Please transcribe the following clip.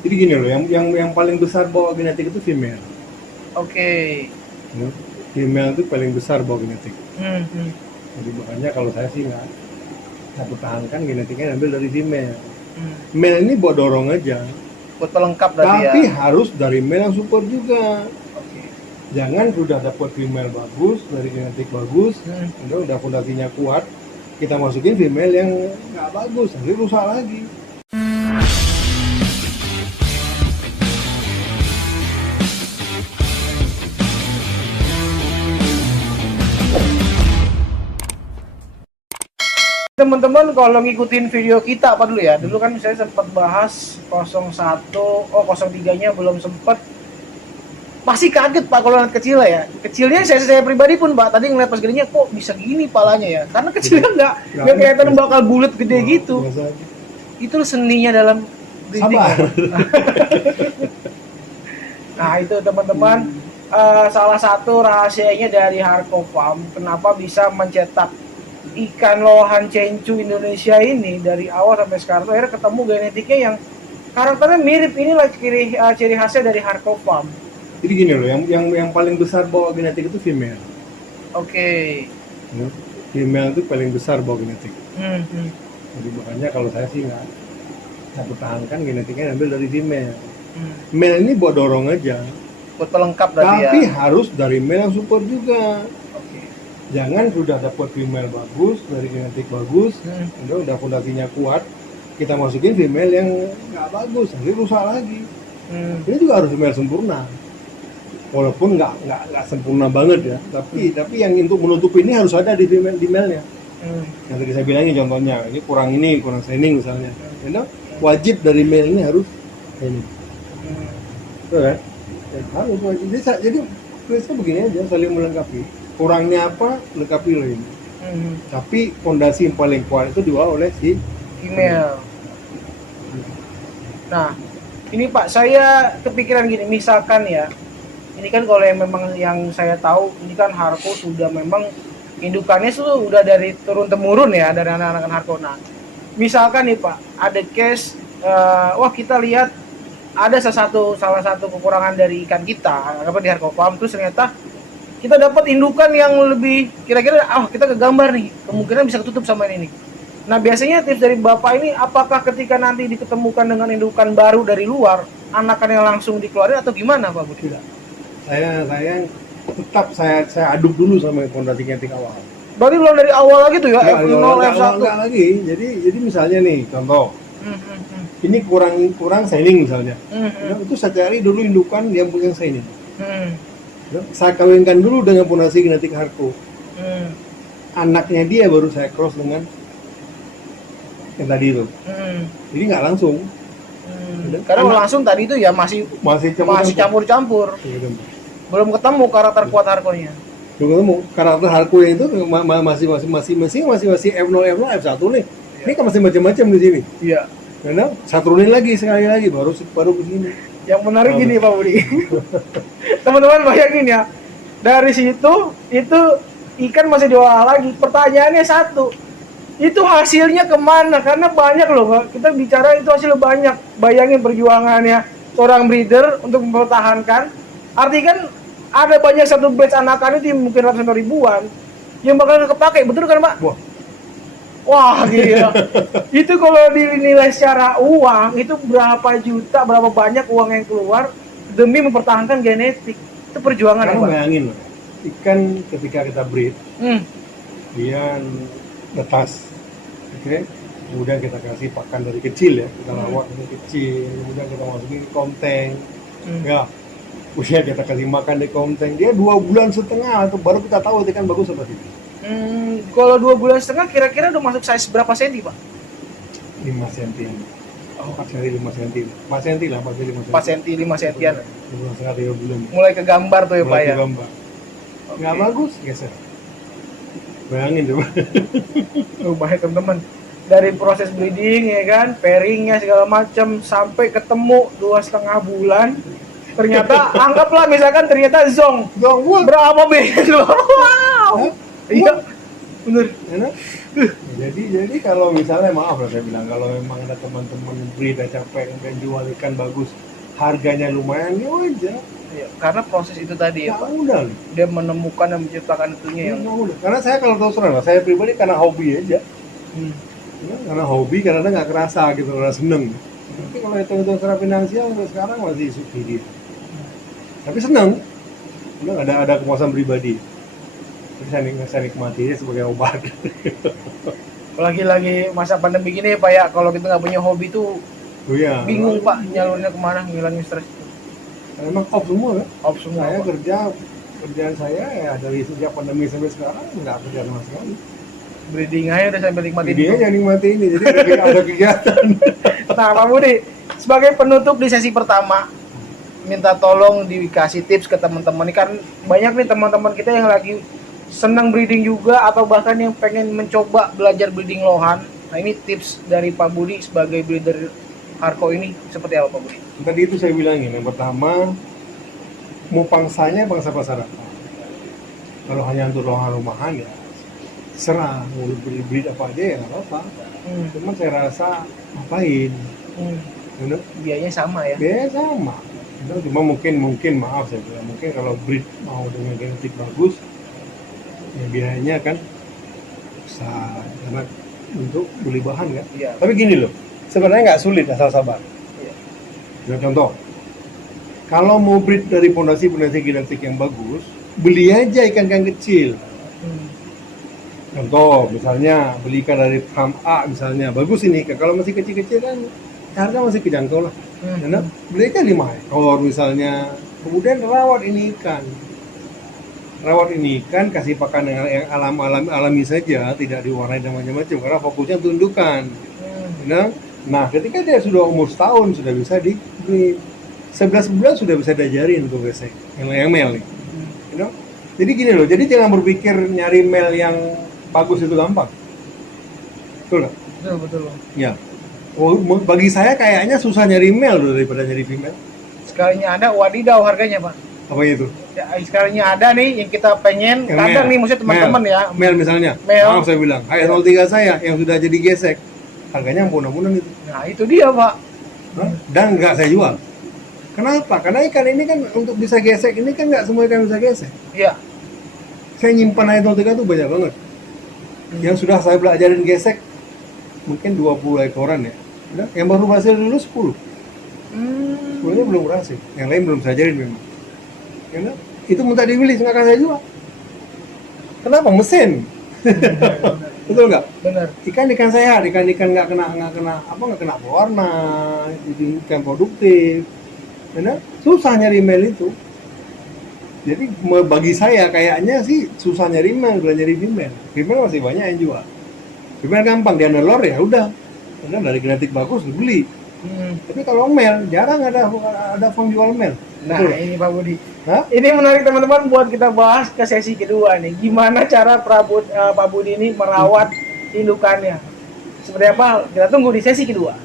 Jadi gini loh, yang paling besar bawa genetik itu female. Oke. Ya. Female itu paling besar bawa genetik. Hmm. Jadi makanya kalau saya sih nggak pertahankan genetiknya ambil dari female. Hmm. Male ini buat dorong aja, Buat pelengkap berarti tapi ya. harus dari male yang support juga. Oke. Jangan sudah dapat female bagus, dari genetik bagus, udah fondasinya kuat, kita masukin female yang nggak bagus, nanti rusak lagi. Teman-teman kalau ngikutin video kita apa dulu ya? Dulu kan saya sempat bahas 01, 03-nya belum sempat. Pasti kaget Pak kalau lihat kecil ya. Kecilnya saya pribadi pun Pak tadi ngeliat pas gedenya kok bisa gini palanya ya. Karena kecilnya nggak kelihatan bakal bulat gede gitu. Biasa aja. Itu seninya dalam breeding. Sabar. Nah itu teman-teman salah satu rahasianya dari Harco Farm kenapa bisa mencetak ikan lohan cencu Indonesia ini dari awal sampai sekarang tuh akhirnya ketemu genetiknya yang karakternya mirip. Inilah ciri khasnya dari Harco Farm. Jadi gini loh, yang paling besar bawa genetik itu female. Oke. Ya. Female itu paling besar bawa genetik. Hmm. Jadi makanya kalau saya sih nggak pertahankan genetiknya ambil dari female. Hmm. Male ini buat dorong aja, Buat pelengkap berarti ya. tapi harus dari male yang support juga. Oke. Jangan sudah dapat female bagus, dari genetik bagus, udah fondasinya kuat, kita masukin female yang nggak bagus, nanti rusak lagi. Ini juga harus female sempurna. Walaupun nggak sempurna banget ya, tapi yang untuk menutup ini harus ada di male-nya. Yang tadi saya bilangin contohnya, ini kurang shining misalnya, wajib dari male ini harus ini, betul kan? Ya, harus wajib. Jadi prinsipnya begini aja, saling melengkapi. Kurangnya apa, lengkapi lain. Tapi fondasi yang paling kuat itu dua oleh si Female. Nah, ini Pak, saya kepikiran gini, misalkan ya, ini kan kalau yang memang yang saya tahu, ini kan Harco sudah memang indukannya tuh udah dari turun temurun ya dari anak-anak Harco. Nah, misalkan nih Pak, ada case, wah kita lihat ada salah satu kekurangan dari ikan kita, apa di Harco Farm, terus ternyata kita dapat indukan yang lebih kira-kira, kita kegambar nih, kemungkinan bisa ketutup sama ini. Nah biasanya tips dari Bapak ini, apakah ketika nanti diketemukan dengan indukan baru dari luar, anakannya langsung dikeluarin atau gimana Pak Budi? saya tetap saya aduk dulu sama fondasi genetik awal. Berarti belum dari awal lagi tuh ya, F0, F1? Enggak lagi. Jadi misalnya nih, contoh, ini kurang shining misalnya. Itu saya cari dulu indukan yang punya shining. Saya kawinkan dulu dengan fondasi genetik Harco. Anaknya dia baru saya cross dengan yang tadi itu. Jadi nggak langsung. Karena langsung tadi itu ya masih campur-campur. Belum ketemu karakter kuat Harco-nya. Belum ketemu karakter Harco itu masih F0 F1 nih. Ini kan masih macam-macam di sini. Iya. Karena saya turunin lagi sekali lagi baru begini. Yang menarik gini Pak Budi. Teman-teman bayangin ya. Dari situ itu ikan masih diolah lagi. Pertanyaannya satu. Itu hasilnya kemana? Karena banyak loh Pak. Kita bicara itu hasilnya banyak. Bayangin perjuangannya seorang breeder untuk mempertahankan. Artinya kan ada banyak satu batch anakan itu mungkin ratusan ribuan yang bakal kepake, betul kan Pak? Wah gila. Itu kalau dinilai secara uang itu berapa juta, berapa banyak uang yang keluar demi mempertahankan genetik. Itu perjuangan ya Pak. Bayangin loh, ikan ketika kita breed, dia netas, oke? Kemudian kita kasih pakan dari kecil ya, kita rawat dari kecil, kemudian kita masukin ke konteng, ya. Usia kita kasih makan di konteng, dia 2,5 bulan atau baru kita tahu ikan bagus apa tidak. Kalau 2,5 bulan kira-kira udah masuk size berapa senti Pak? 5 cm. 4 cm 5 cm. 4 cm lah, 4 cm 5 cm. 2,5 bulan. Mulai ke gambar tuh ya Pak ya. Nggak bagus, geser. Bayangin coba. Bahaya teman-teman. Dari proses breeding ya kan, pairingnya segala macam sampai ketemu 2,5 bulan. Ternyata anggaplah misalkan ternyata zong berapa beda. Wow. Iya. Bener. Enak? Jadi kalau misalnya maaf lah saya bilang, kalau memang ada teman-teman breeder capek dan jual ikan bagus, harganya lumayan, ya aja. Iya, karena proses itu tadi ya Ya Pak. udah. Dia menemukan dan menciptakan itunya yang Ya udah. Karena saya kalau tahu terang lah, saya pribadi karena hobi aja. hmm. Ya, karena hobi, karena nggak kerasa gitu, karena seneng. Tapi kalau hitung-hitung secara finansial untuk sekarang masih subsidi. Tapi seneng. Seneng ada kepuasan pribadi. Tapi saya nikmati sebagai obat. Lagi masa pandemi gini ya Pak ya, kalau kita nggak punya hobi tuh Oh iya. bingung Pak nyalurinnya kemana, ngilangin stres. Emang off semua kan? Off semua Saya Pak. kerjaan saya ya dari sejak pandemi sampai sekarang nggak kerja sama sekali. Breeding aja udah sampai nikmatin Dia itu. yang nikmati ini, jadi ada kegiatan. Nah Pak Budi, sebagai penutup di sesi pertama, minta tolong dikasih tips ke teman-teman. Ini kan banyak nih teman-teman kita yang lagi senang breeding juga atau bahkan yang pengen mencoba belajar breeding lohan. Nah ini tips dari Pak Budi sebagai breeder Harco ini seperti apa Pak Budi? Tadi itu saya bilangin, yang pertama mau pangsanya pangsa pasaran. Kalau hanya untuk rumahan ya serah, mau beli apa aja ya nggak apa-apa. Cuman saya rasa ngapain? Bener? Biayanya sama ya? Biaya sama. Cuma mungkin maaf saya bilang, mungkin kalau breed mau dengan genetik bagus, ya biayanya kan besar karena untuk beli bahan kan. Iya. Tapi gini loh, sebenarnya nggak sulit asal sabar. Iya. Ya, contoh, kalau mau breed dari pondasi genetik yang bagus, beli aja ikan-ikan kecil. Contoh, misalnya beli ikan dari farm A misalnya, bagus ini ikan. Kalau masih kecil-kecil kan harga masih kejangkau lah. Karena beli aja 5 ekor misalnya, kemudian rawat ini ikan. Rawat ini ikan, kasih pakan yang alami saja, tidak diwarnai dan macam-macam, karena fokusnya untuk indukan. Nah, ketika dia sudah umur setahun, sudah bisa di 11 bulan sudah bisa diajarin untuk gesek, yang male nih. Jadi gini loh, jadi jangan berpikir nyari male yang bagus itu gampang. Betul nggak? Betul. Ya. Oh, bagi saya kayaknya susah nyari male loh daripada nyari female. Sekalinya ada, wadidaw harganya Pak. Apa itu? Ya, sekalinya ada nih yang kita pengen, Yang kadang male. nih maksudnya teman-teman ya. Male misalnya. Male. Maaf saya bilang, HS03 saya yang sudah jadi gesek, harganya ampun-ampunan itu. Nah itu dia Pak. Dan nggak saya jual. Kenapa? Karena ikan ini kan untuk bisa gesek ini kan nggak semua ikan bisa gesek. Iya. Saya nyimpan HS03 tuh banyak banget. Yang sudah saya belajarin gesek mungkin 20 ekoran ya. Udah, yang baru berhasil dulu 10. 10-nya belum berhasil. Yang lain belum saya ajarin memang. Karena itu minta dibeli, nggak akan saya jual. Kenapa? Mesin. Betul nggak? Benar. Ikan sehat, ikan nggak kena pewarna, jadi ikan produktif. Karena susah nyari male itu. Jadi bagi saya kayaknya sih susah nyari male, bukan nyari female. Female masih banyak yang jual. Female gampang, dia nelor ya udah. Karena dari genetik bagus dibeli. Tapi kalau male jarang ada farm jual male. Nah Betul. ini Pak Budi. Hah? Ini menarik teman-teman buat kita bahas ke sesi kedua nih. Gimana cara Pak Budi ini merawat indukannya? Seperti apa? Kita tunggu di sesi kedua.